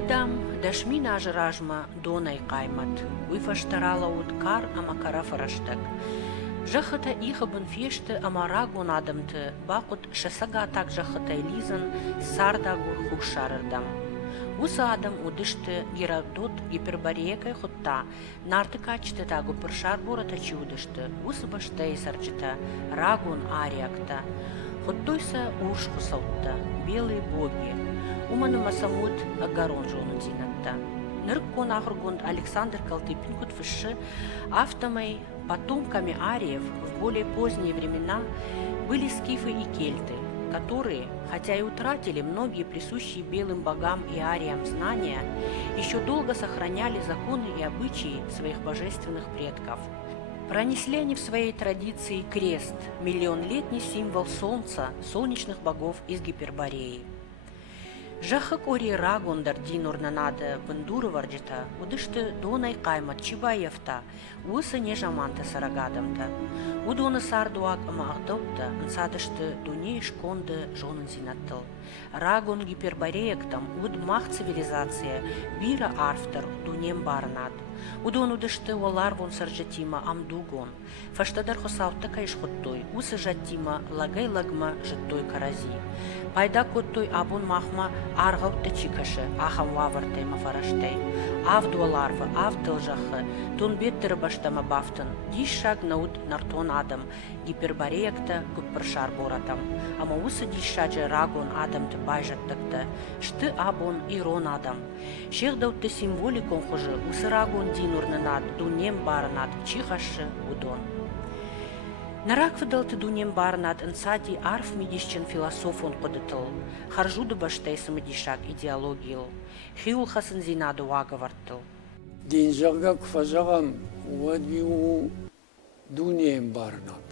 Идам дашмина ажражма донай каймат. Уйфаштарала уткар амакара фараштак. Жахата ихабын феште амарагун адамты бақут шасага так жахата элизан сардагур хушарырдам. Уса адам удышты Геродот гипербореекай хутта нарты качты тагу пыршар бората чи удышты. Усы баштай сарчыта рагун ариакта. Хуттойса урш хусаутта белые боги. Уманы масамут агарон жону зинатта. Нырккон ахргунд Александр Калтыпин кутфыши автомой потомками ариев в более поздние времена были скифы и кельты, которые, хотя и утратили многие присущие белым богам и ариям знания, еще долго сохраняли законы и обычаи своих божественных предков. Пронесли они в своей традиции крест, миллионлетний символ солнца, солнечных богов из Гипербореи. Жахак ори рагундар динурна нада бандуры варджита, удышты донай каймат чибаевта, усы не жаманта сарагадамта. Удоны сардуак амагдопта, ансадышты дуне шконды жонын зинаттыл. Рагун гипербореектам уд мах цивилизация, бира арфтар дунем барнат. Удон удышты оларвон сарджатима амдугон. Фаштадар хосавта кайшхуттой, усы жаттима лагай лагма життой карази. Пайда коттой абун махма аргавта чикашы, ахам вавартай мафараштай. Авду оларва, автыл жахы, тун беттері баштама бафтын, диш шаг науд нартон адам, гипербореекта гуппыршар боратам. Ама усы диш шаджы рагон адамты байжаттыкты, шты абун ирон адам. Шехдауты символикон хожы, усы рагон динурнынат, дунем барнат, чихашы удон. Нарак выдалты дунем барнат инсади арф медищен философон кодытыл, харжуды баштай самодишак идеологиил, хиул хасын зинады ваговартыл. Денжага кфажагам уадвиу дунем барнат.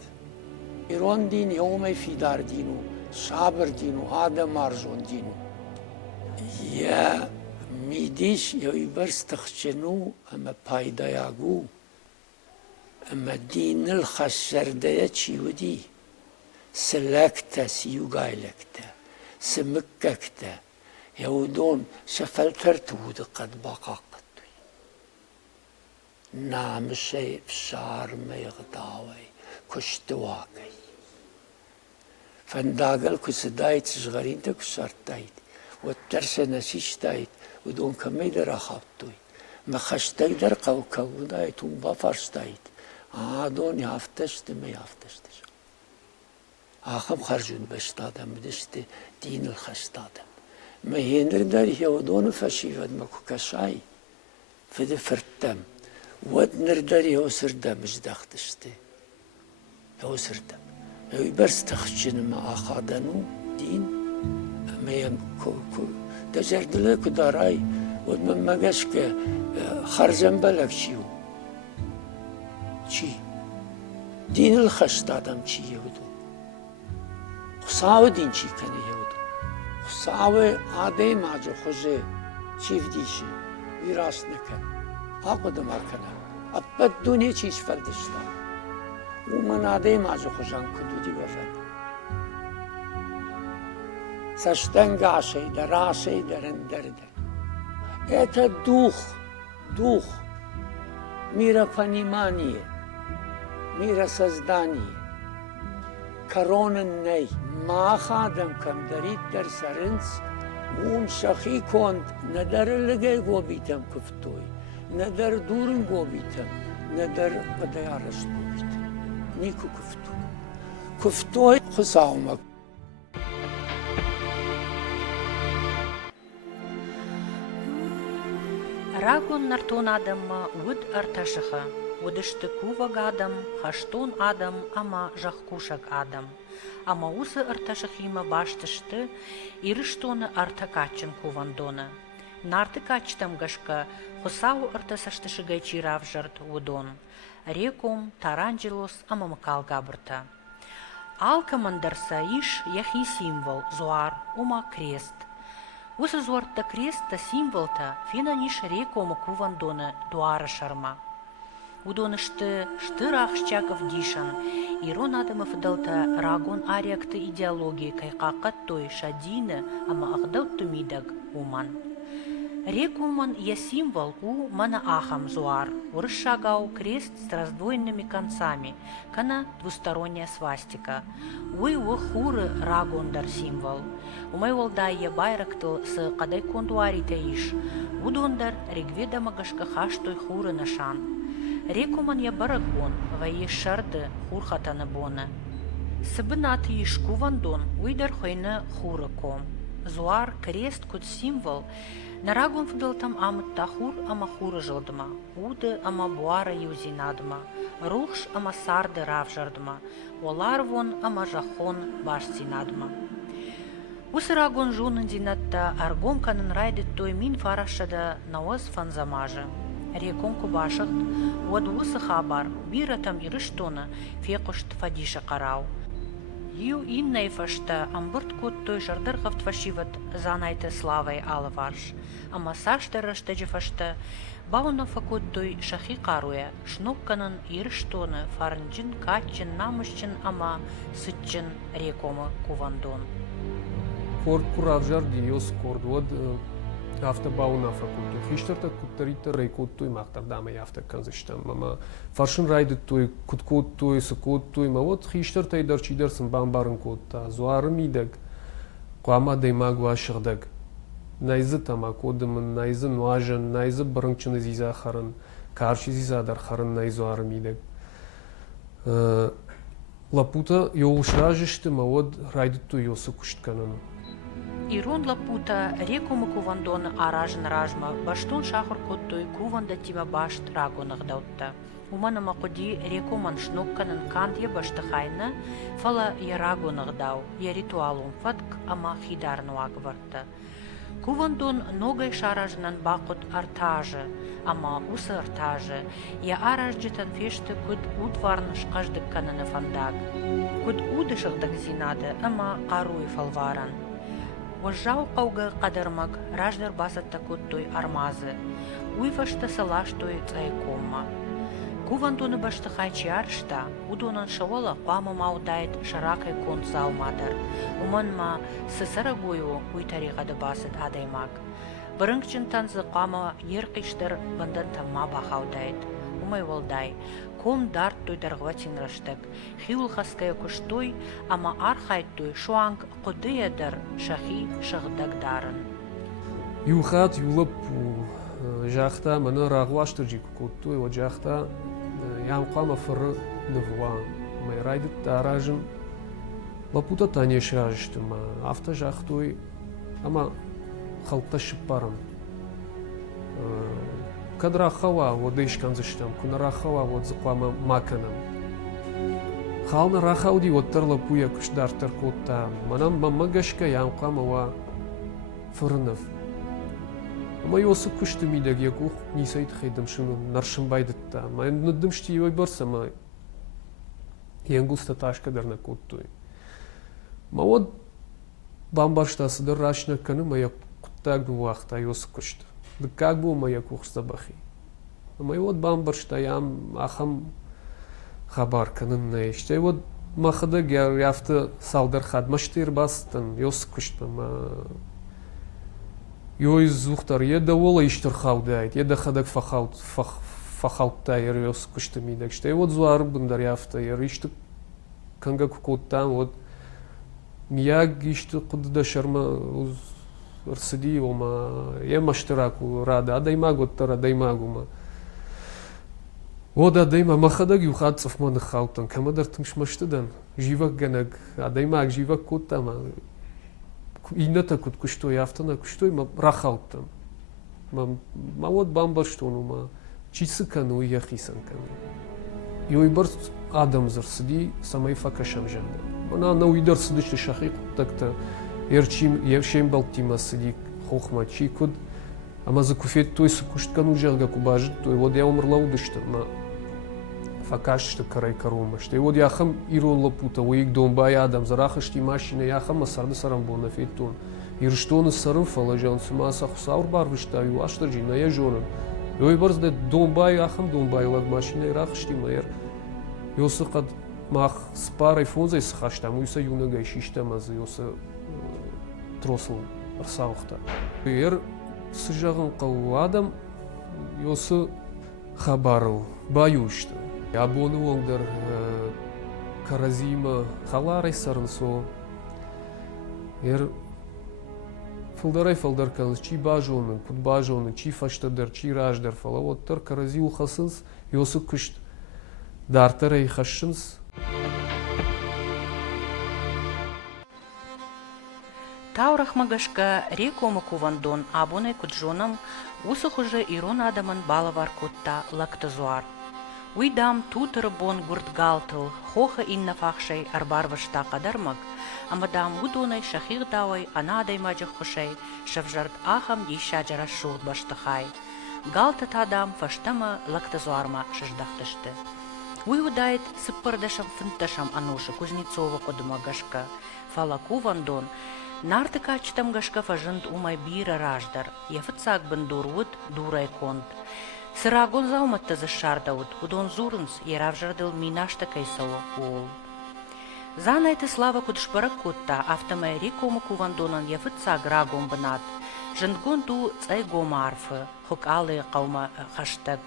Ирон дин яумай фидар дину, шабр дину, адам аржон дину. Я мидиш я иберстахчену ама пайдаягу. أما الدين الخسر ده چیودی سلکتا سیوگایلکتا سمککتا یودون سفلتر تود قد باقاقتوی نامشه فشار میغداوی کشتواقی فنداغل کسدایت صغرین تا کسرتایت و ترس نسیش تایت ودون کمی در آخابتوی مخشتای در قوکودایت و بافرستایت آدون یافتشت می یافتشتش. آخم خرجون بشتادم بدشت دین الخشتادم. مهندر داری یودون فشیفد مکو کشای فده فرتم. ود نرداری یو سردم جدختشته. یو سردم. یو برستخشن ما آخادنو دین میم کو دجردله کدارای ود من مگش که خرجم بلک چیو. چی؟ دین الخشت آدم چی یهودو؟ خساو دین چی کنه یهودو؟ خساو آده ماجه خوشه چیف دیشه ویراست نکن آقودم آکنه اب دونه چیز فردشتا و من آده ماجه خوشان کدو دی گفت سشتنگ آشه در آشه در اندرده ایتا دوخ میرا فنیمانیه میرا سزدانیه کرونن نی ما خادم کم درید در سرنس اون شخی کند ندر لگه گو بیتم کفتوی ندر دورن گو بیتم ندر قدیارش گو بیتم نیکو کفتوی خساومک Рагун нартон адамма уд арташыха, удышты куваг адам, хаштон адам, ама жахкушак адам. Ама усы арташыхима баштышты, ирыштоны артакачын кувандоны. Нарты качтам гашка, хосау артасаштышыгай чирав жарт удон. Реком, таранджелос, ама макал габрта. Алка мандарса иш яхи символ, зуар, ума крест. Усы зуарта креста символта фена ниш рекому кувандоны дуара шарма. Удонышты штырах шчаков дишан, ирон адамов далта рагон ариакты идеологии кайқақат той шадины ама ағдау тумидаг уман. Рекуман я символ у мана ахам зуар, урышагау крест с раздвоенными концами, кана двусторонняя свастика. Уй хуры рагондар символ. Умай волдай я байрактыл с кадай кондуари таиш. Удондар регведа магашка хаштой хуры нашан. Рекуман я барагон, вай шарды хурхатаны боны. Сыбынат иш кувандон, уйдар хойны хуры ком. Зуар крест куд символ. Нарагон фудалтам амыт тахур ама хуры жылдыма, уды ама буара юзинадыма, рухш ама сарды равжардыма, олар вон ама жахон баш зинадыма. Усы рагон жунын зинатта аргом канын райды той мин фарашада науыз фанзамажы. Рекон кубашыт, уад усы хабар, биратам ирыштоны фекушт фадиша карау. Ю иннай фашта амбырт кот той жардырғавт фашиват занайты славай алыварш. Ама сашты рыштаджи фашта бауна факот той шахи каруя, шнокканын ирыштоны фарынчын катчын намышчын ама сытчын рекомы кувандон. Корд куравжар диос корд вод афта бауна факот. Хиштарта куттарита рейкот той мақтардама яфта канзыштам. Ама фаршын райды той, куткот той, сыкот той, ма вот хиштарта идар чидарсын бамбарын котта. Зуарым идаг, қуама даймагу ашырдаг. Найзы тама кодымын, найзы нуажын, найзы бұрынчыны зиза қарын, карши зизадар қарын найзу арым идаг. Лапута йоушражышты, ма вот райды той йосы күштканын. Ирон лапута рекомы кувандоны аражын ражма, баштон шахыр коттой куванда тима башт рагонық даутта. Умана мақуди рекоман шнокканын канд я баштыхайны, фала я рагонық дау, я ритуалум фатк ама хидарну агварта. Кувандон ногай шаражнан бақут артажы, ама усы артажы, я аражджитан фешті күд удварныш қаждық каныны фандаг. Күд удышығдық зинады, ама қаруй фалваран. Ожжау қауғы қадырмак раждар басатта күттой армазы, уйфашта салаштой цайкомма. Кувандоны баштыхай чиарышта, удонан шавала қуамы маудайт шарақай кон залмадар. Уманма сысыры гойу уйтарихады басыт адаймак. Біріңкчін танзы қуамы ерқиштыр бындан тамма бахаудайт. Умай волдай, ком дарт той дарғватин раштык. Хиул хаская куштой, ама архайт той шуанг қудыядар шахи шағдаг дарын. Юхат юлып жақта маны рағуаштыр жик коттой, о жақта ям қама фыры нывуа. Май райдыт таражын лапута танеш ажыштым. Афта жақтой, ама халықта шыппарым. Кадрахава вот дышканзыштам, кунарахава вот зықлама маканам. Хална рахауди вот тырла пуя күшдартыр котта. Манам мамагашка ям қама ва фырынов. Ама йосы күшті мидаг якух нисайт хайдым шыны наршымбайдытта. Майн нүддім шти йой барса, ма янгуста ташкадар на коттой. Ма вот бамбаштасыдыр рашна каны мая құттагды уақта йосы күшті. Как бы моя кухста бахи. Ама вот бамбаршта ям ахам хабар канын нейште. Вот махада яфта салдар хадмаштыр бастын йосы күшті. Йой зухтар, еда вола иштыр хаудайт, еда хадак фахауттай ер йосы күшті мидак. Ште вот зуар бындар яфта ер иштыр канга кукоттан вот мияг иштыр кудда шарма рсыди ома ема штыраку рада, адаймагу оттар адаймагума. Ода адайма махадаг юхатцев маны хаутан, камадар тымшмаштыдан, живак ганаг, адаймаг живак коттама. Ината кут куштой автана куштой ма рахаутан. Ма вот бамбарштону ма чисыкану яхисанкану. Йой бар адам зырсыди самай факашам жанда. Мана на уйдар сыдышты шахи куттакта. Ерчим евшем балтима сидик хохма чикуд, ама за куфет той сукушткану жарга кубажит, той вот я умерла удышта, ма факаш что карай карома, что и вот я хам ирон лапута, уик домбай адам, зарахашти машина, я хам асарды сарамбона фейтон, ирштоны сарым фалажан, сумаса хусаур барвышта, ю аштарджи на я жонам, йой барзда домбай, я хам домбай лаг машина, ирахашти майер, йосы қад мах спарай фонзай схаштам, уйса юнагай шиштам азы, йосы тросл рсаухта. Ер сыжағын қау адам, осы хабарыл, баюшты. Абоны оңдар каразима халарай сарын со. Фылдарай фалдарканыз, чи бажоны, куд бажоны, чи фаштадар, чи раждар фала. Оттар карази улхасыныз, осы күшт дартарай хашшыныз. Таурахмагашка рекому кувандон абоне куджоном усах уже ирон адаман балавар кутта лактазуар. Уйдам тутер бон гуртгалтл хоха инна фахшей арбарвашта кадармак, амадам удонай шахир давай анадай маджах хушей шавжарт ахам дишаджара шурт баштахай. Галтат адам фаштама лактазуарма шаждахташты. Уй удает сыппардашам фынташам ануша Кузнецова кодумагашка. Фала кувандон нарты качтам гашка фажынт умай бира раждар, яфыцак бындурвуд дурай конт. Сырагон зауматта зашардауд, удон зурынс, яравжардыл минашта кайсало уол. Занайты слава кудшбарак кутта, автомай рекома кувандонан яфыцак рагон бынат. Жындгон ду цайгома арфы, хук алы қаума хаштаг.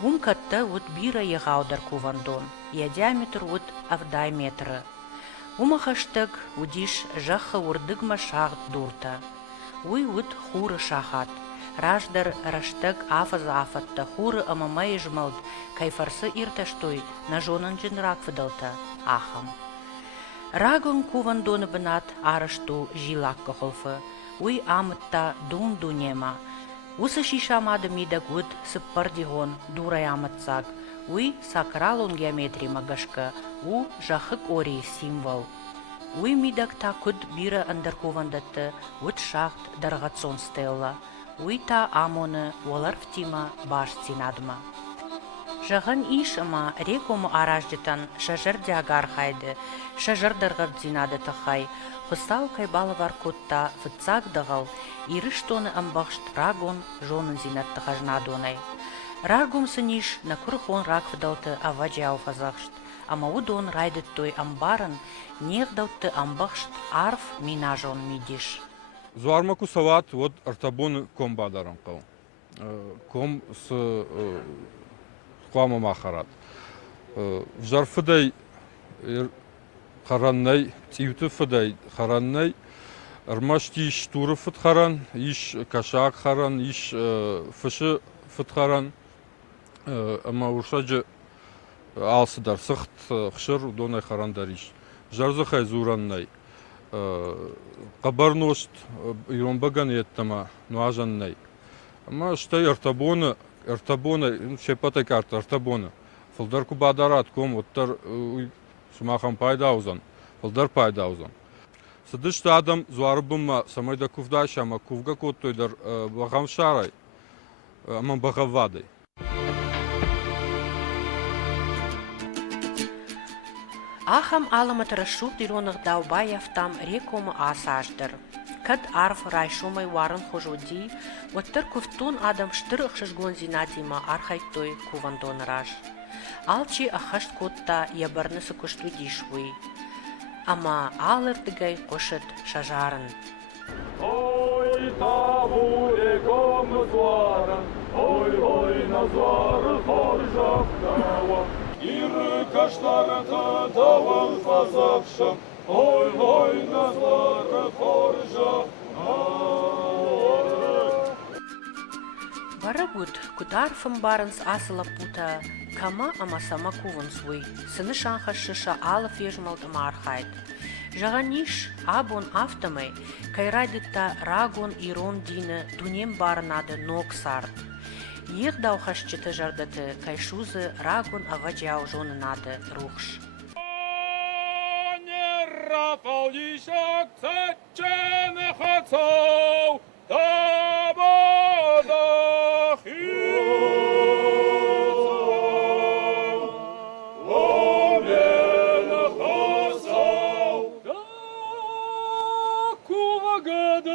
Умкатта уд бира ягаудар кувандон, я диаметр уд авдай метры. Ума хаштаг удиш жаха урдыгма шахт дурта. Уй уд хуры шахат. Раждар раштаг афаз афатта хуры амамай жмалд, кайфарсы ирташтой на жонан джинрак выдалта ахам. Рагон кувандоны бынат арашту жилак кахолфы. Уй амытта дунду нема. Усы шишамады мидак уд сыппардигон дурай амытсак. Уй сакралон геометрия магашка, у жахык ори символ. Уй мидак та куд бира андаркувандатты, уд шахт даргацон стелла. Уй та амоны олар втима баш цинадма. Жаган ишама рекому араждитан шажар диагар хайды, шажар даргар цинады тахай, хысау кайбалавар кутта фыцак дагал, ирыштоны амбахшт рагон жонын зинатты хажнадонай. Раргум сыниш на курхон рак вдалты аваджау фазахшт, ама удон райдыттой амбаран нехдалты амбахшт арф минажон мидиш. Зуармаку сават вот артабон ком бадаран кау. Ком с хвама махарат. Жарфыдай хараннай, тивты фыдай хараннай, армашти иш туры фыт харан, иш кашак харан, иш фышы фыт харан. Ама уршаджы алсыдар сыхт хшыр удонай харандариш. Жарзахай зураннай. Қабарношт иронбаган еттама нуажаннай. Ама штай артабоны, шепатай карта артабоны. Фылдарку бадарат ком оттар шумахан пайда аузан. Фылдар пайда аузан. Сыдышты адам зуарыбыма самайда кувдаш, ама кувга коттойдар бағам шарай. Ама бағавадай. Ахам аламат рашут иронах даубаяфтам рекому асаждыр. Кад арф райшумай варан хожуди, оттар куфтун адам штырых шашгон зинадима архайтой кувандон раш. Алчи ахашт котта ябарнысы кушту дишвуй. Ама алырдыгай кошет шажарын. Ой, табу рекому зваран, ой, назвары хоржақтава. Иры каштарыты тавыл фазақшым, ой, назвары хоржақтава. Барагуд кударфым барынс асыла пута, кама ама сама кувын свой, сыны шанха шыша алыф ежмалдым архайд. Жағаниш абон автомай, кайрадытта рагон ирон дины дунем барынады ног сард. Ех даухашчыты жардаты кайшузы рагон аваджау жонынады рухш. Рафал дишак цачены хацау, табадах ицау, ломена хасау, да кувагадам,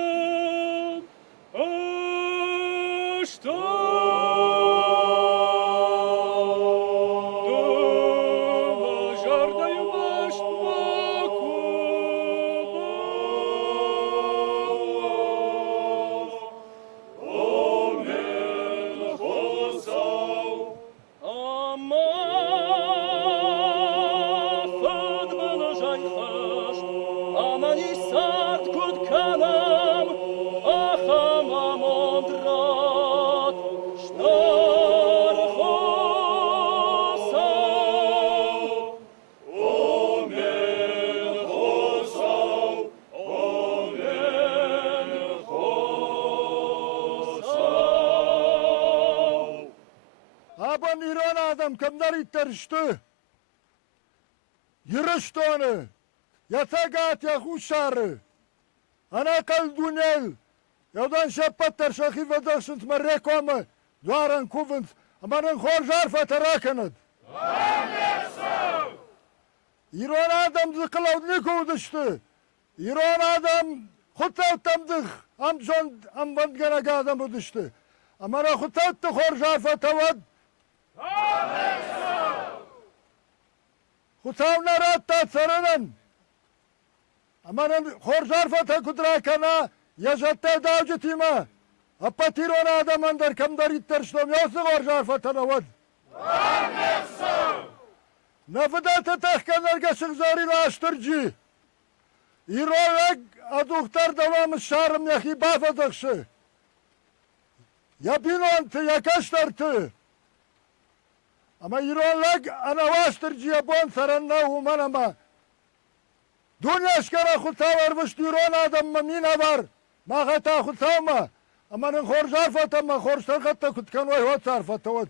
kamlar itterişti. Yürüştü onu. Yatagat ya huşarı. Ana kal dunel. Yadan şapatlar şakı vadaşınt merrekoma. Duaran kuvent. Amanın horjar fatarakanıd. İran adam zıkılav ne kovduştu. İran adam hutavtamdık. Amcan amban gene adamı düştü. Amana hutavtı horjar fatavad. Hutavlar hatta sarınan. Amanın horjar fata kudrakana yaşatta davcıtima. Apatir ona adam andar kamdar itterşlom yası horjar fatana vad. Nafıdatı tahkanlar gaşık zaril açtırcı. İrovek aduhtar davamı şarım yahi bafadıkşı. Ya binantı ya kaştartı. Ama İrovek anavaştırcı ya bon saranna human ama. Dünya şkara hutta varmış diron adam mı mina var. Mağata hutta mı? Amanın hor zarfata mı? Hor sarkatta kutkan vay hot zarfata vay.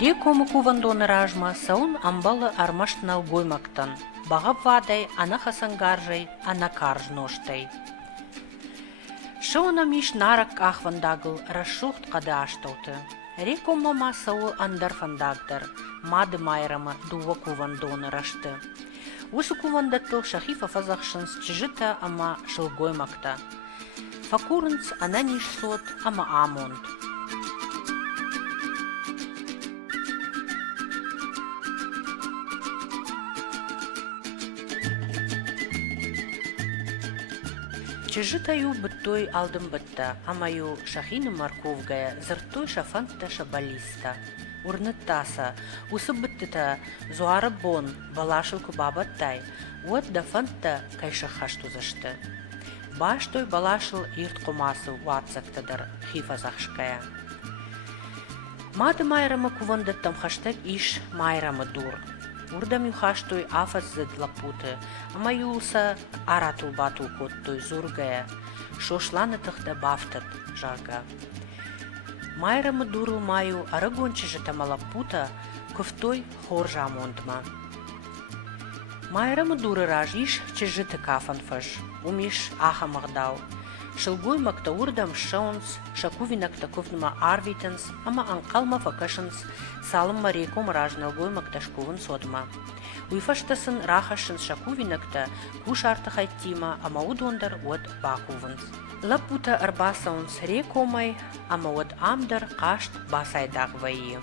Рекому кувандоны ражма саун амбалы армаштнал гоймактан. Бағап вадай ана хасангаржай, ана каржноштай. Шауна миш нарак ахвандагыл расшухт қады аштауты. Рекому мама сау андар фандагдар. Мады майрама дува кувандоны рашты. Усы кувандаттыл шахифа фазахшынс чижита ама шыл гоймакта. Факурынц ана ниш сот ама амонд. Чижитаю быттой алдым бытта, амаю шахину морковгая, зыртой шафантта шабалиста. Урныттаса, усы быттыта, зуары бон, балашылку бабаттай, уат да фантта кайшахашту зашты. Баштой балашыл ирт кумасы уатсактадар, хифазахшкая. Мады майрамы кувандаттам хаштаг иш майрамы дур. Урдам юхаштой афаз задлапуты, ама юлса аратул батул коттой зургая, шошланы тахта бафтат жага. Майрамы дуру маю арагончи жата малапута, ковтой хоржа мондма. Майрамы дуры ражиш, чижиты кафанфаш, умиш аха магдау. Шылгой макта урдам шаунс, шакувинакта ковнма арвитенс, ама анкалма факашынс, салымма реком ражналгой макташкувын содма. Уйфаштасын рахашынс шакувинакта куш артахайтима, ама удондар от бакувынс. Лапута арбаса он сре комай, ама от амдар кашт басай дагвайи.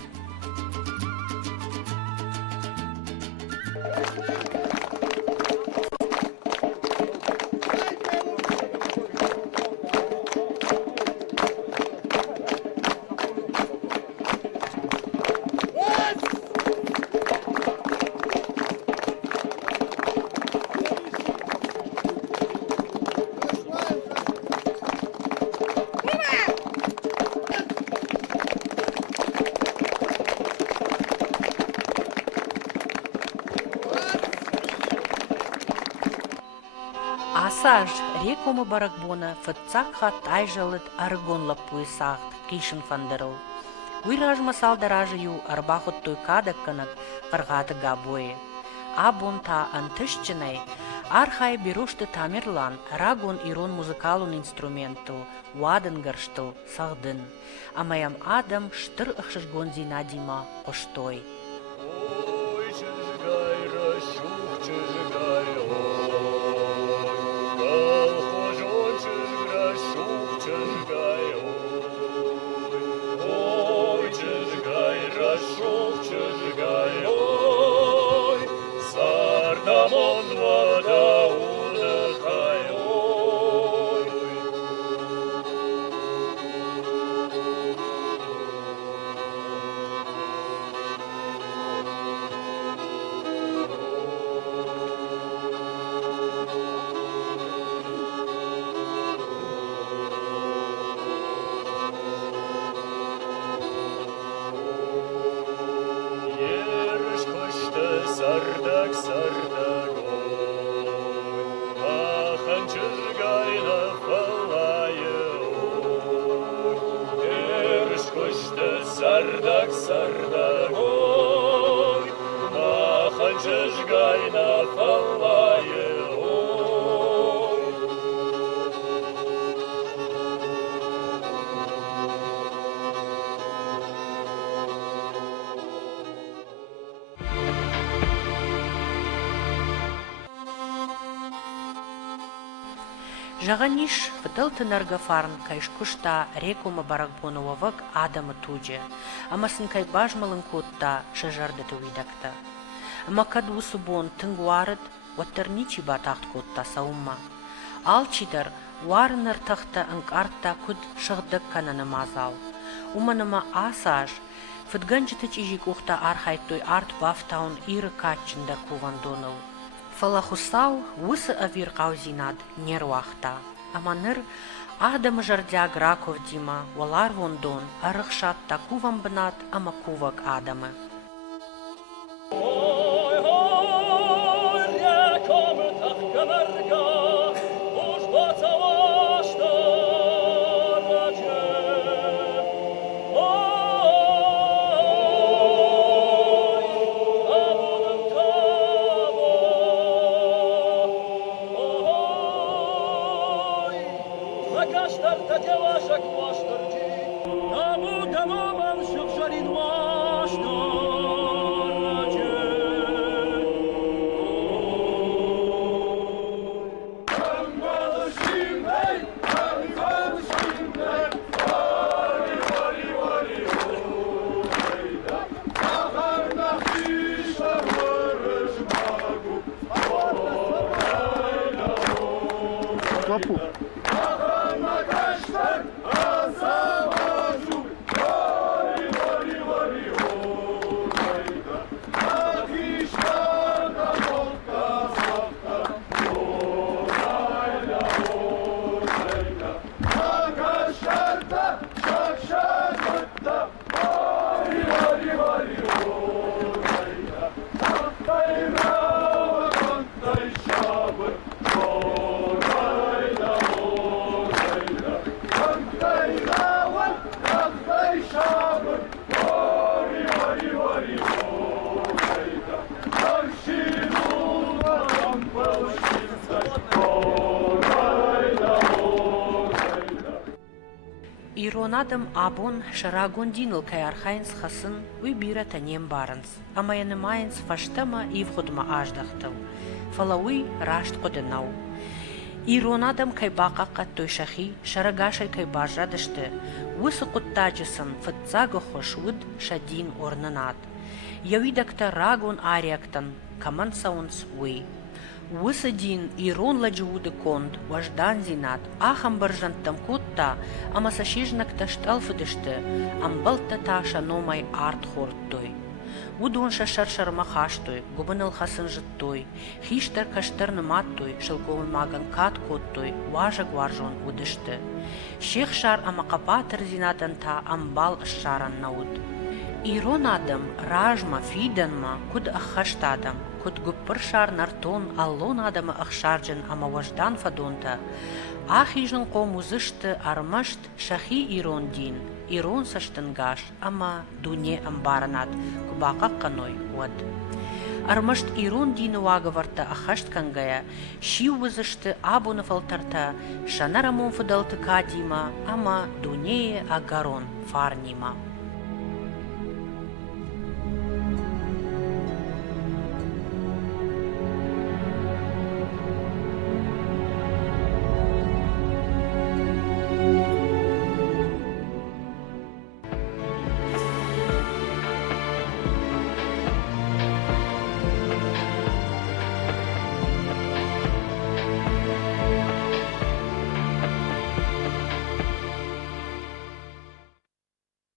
Асаж рекома баракбона фатцакха тайжалыт аргон лапуй сахт кишин фандерл. Уираж масалдаража ю арбахот той кадакканак каргаты габое. Абон та антышчинай архай берушты тамерлан рагон ирон музыкалун инструменту вадын гарштыл сагдын. Амаям адам штыр ықшышгон зинадима коштой. Жаганиш фтылтынарга фарн кайшкушта рекома баракбонувавак адама туджи, амасын кай бажмалын котта шажардаты уйдакта. Ама каду субон тынгуарыт ваттерничи батахт котта саумма. Алчидар варныр тахта ынкарта куд шагдык кананы мазал. Уманыма асаж фтганжитыч ижик ухта архайтой арт бафтаун иры качындар кувандоныл. Фалахусау высы авир каузинад нервахта. Аманыр адамы жардя граков дима, валар вондон, арыхшат такувам бнат, ама кувак адамы. Иронадым абон шарагондиныл кай архайнс хасын уй бира танем барынс. Амаяны майынс фаштама ивходма аждахтыл. Фала уй рашт кодынау. Иронадам кай бақаққа тойшахи, шарагашай кай бажадышты, усы құттаджысын фытцага хошуд шадин орнынат. Явидакта рагун ариактан, каман саунс уй. Усы дин ирон ладжууды конд, важдан зинат, ахам баржантам кутта, ама сашижнакта шталфыдышты, амбалта таша номай арт хортой. Удун шашар махаштой, губаныл хасын жыттой, хиштар каштарны маттой, шылковын маган кат коттой, важа гваржон удышты. Шех шар ама капатыр зинатанта амбал шаран науд. Ирон адам, ражма, фиданма, куд ахаштадам, куд гуппыр шар нартон, аллон адама ахшарджын ама важдан фадонта. Ахижнын комузышты армашт шахи ирон дин, ирон саштынгаш, ама дуне амбаранат, кубака каной уад. Армашт ирон дины вагаварта ахашт кангая, ши вызышты абуны фалтарта, шанарамон фадалты кадима, ама дунее агарон фарнима.